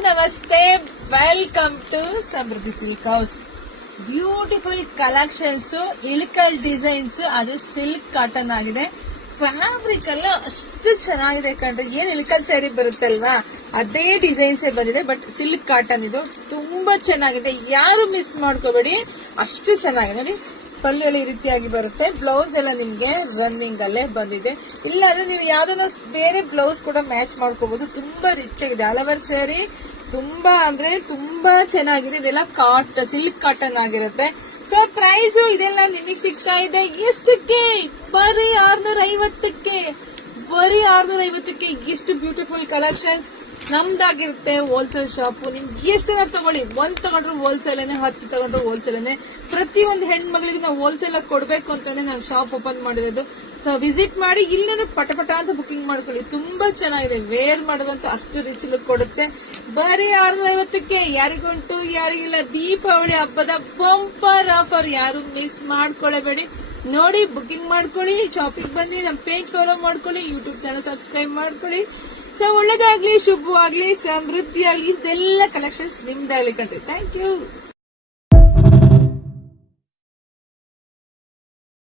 ನಮಸ್ತೆ, welcome to Samruddhi silk house. Beautiful collections, Ilkal designs, ಅದು silk cotton ಆಗಿದೆ. ಫ್ಯಾಬ್ರಿಕ್ ಎಲ್ಲ ಅಷ್ಟು ಚೆನ್ನಾಗಿದೆ ಕಣ್ರಿ. ಏನ್ ಇಳಿಕಲ್ ಸ್ಯಾರಿ ಬರುತ್ತಲ್ವಾ, ಅದೇ ಡಿಸೈನ್ಸ್ ಬಂದಿದೆ. ಬಟ್ ಸಿಲ್ಕ್ ಕಾಟನ್ ಇದು ತುಂಬಾ ಚೆನ್ನಾಗಿದೆ. ಯಾರು ಮಿಸ್ ಮಾಡ್ಕೋಬೇಡಿ, ಅಷ್ಟು ಚೆನ್ನಾಗಿದೆ ನೋಡಿ. ಪಲ್ಲು ಎಲ್ಲ ಈ ರೀತಿಯಾಗಿ ಬರುತ್ತೆ. ಬ್ಲೌಸ್ ಎಲ್ಲ ನಿಮ್ಗೆ ರನ್ನಿಂಗ್ ಅಲ್ಲೇ ಬಂದಿದೆ. ಇಲ್ಲ ಅಂದ್ರೆ ನೀವು ಯಾವ್ದನ್ನ ಬೇರೆ ಬ್ಲೌಸ್ ಕೂಡ ಮ್ಯಾಚ್ ಮಾಡ್ಕೋಬಹುದು. ತುಂಬಾ ರಿಚ್ ಆಗಿದೆ. ಆಲ್ ಓವರ್ ಸ್ಯಾರಿ ತುಂಬಾ ಅಂದ್ರೆ ತುಂಬಾ ಚೆನ್ನಾಗಿದೆ. ಇದೆಲ್ಲ ಸಿಲ್ಕ್ ಕಾಟನ್ ಆಗಿರುತ್ತೆ. ಸೊ ಪ್ರೈಸ್ ಇದೆಲ್ಲ ನಿಮಗೆ ಸಿಗ್ತಾ ಇದೆ ಎಷ್ಟಕ್ಕೆ? ಬರೀ 650ಕ್ಕೆ. ಬರೀ 650ಕ್ಕೆ ಎಷ್ಟು ಬ್ಯೂಟಿಫುಲ್ ಕಲೆಕ್ಷನ್ಸ್ ನಮ್ದಾಗಿರುತ್ತೆ. Wholesale shop. ನಿಮ್ಗೆ ಎಷ್ಟನ್ನ ತಗೊಳ್ಳಿ, ಒಂದ್ ತಗೊಂಡ್ರು ಹೋಲ್ಸೇಲೇನೆ, 10 ತಗೊಂಡ್ರು ಹೋಲ್ಸೇಲೇನೆ. ಪ್ರತಿಯೊಂದು ಹೆಣ್ಮಗಳಿಗೆ ನಾವು ಹೋಲ್ಸೇಲ್ ಆಗಿ ಕೊಡ್ಬೇಕು ಅಂತಾನೆ ನಾನು ಶಾಪ್ ಓಪನ್ ಮಾಡಿರೋದು. ಸೊ ವಿಸಿಟ್ ಮಾಡಿ, ಇಲ್ಲೇ ಪಟಪಟ ಅಂತ ಬುಕಿಂಗ್ ಮಾಡ್ಕೊಳ್ಳಿ. ತುಂಬಾ ಚೆನ್ನಾಗಿದೆ. ವೇರ್ ಮಾಡೋದಂತ ಅಷ್ಟು ರಿಚ್ ಲುಕ್ ಕೊಡುತ್ತೆ. ಬರೀ 650ಕ್ಕೆ. ಯಾರಿಗುಂಟು ಯಾರಿಗಿಲ್ಲ, ದೀಪಾವಳಿ ಹಬ್ಬದ ಬಂಪರ್ ಆಫರ್. ಯಾರು ಮಿಸ್ ಮಾಡ್ಕೊಳ್ಳಬೇಡಿ. ನೋಡಿ, ಬುಕಿಂಗ್ ಮಾಡ್ಕೊಳ್ಳಿ, ಶಾಪಿಂಗ್ ಬನ್ನಿ, ನಮ್ಮ ಪೇಜ್ ಫಾಲೋ ಮಾಡ್ಕೊಳ್ಳಿ, ಯೂಟ್ಯೂಬ್ ಚಾನಲ್ ಸಬ್ಸ್ಕ್ರೈಬ್ ಮಾಡ್ಕೊಳ್ಳಿ. ಸೊ ಒಳ್ಳೇದಾಗ್ಲಿ, ಶುಭವಾಗ್ಲಿ, ಸಮೃದ್ಧಿ ಆಗ್ಲಿ, ಇದೆಲ್ಲ ಕಲೆಕ್ಷನ್ಸ್ ನಿಮ್ದಾಗ್ಲಿ ಕಣ್ರಿ. Thank you.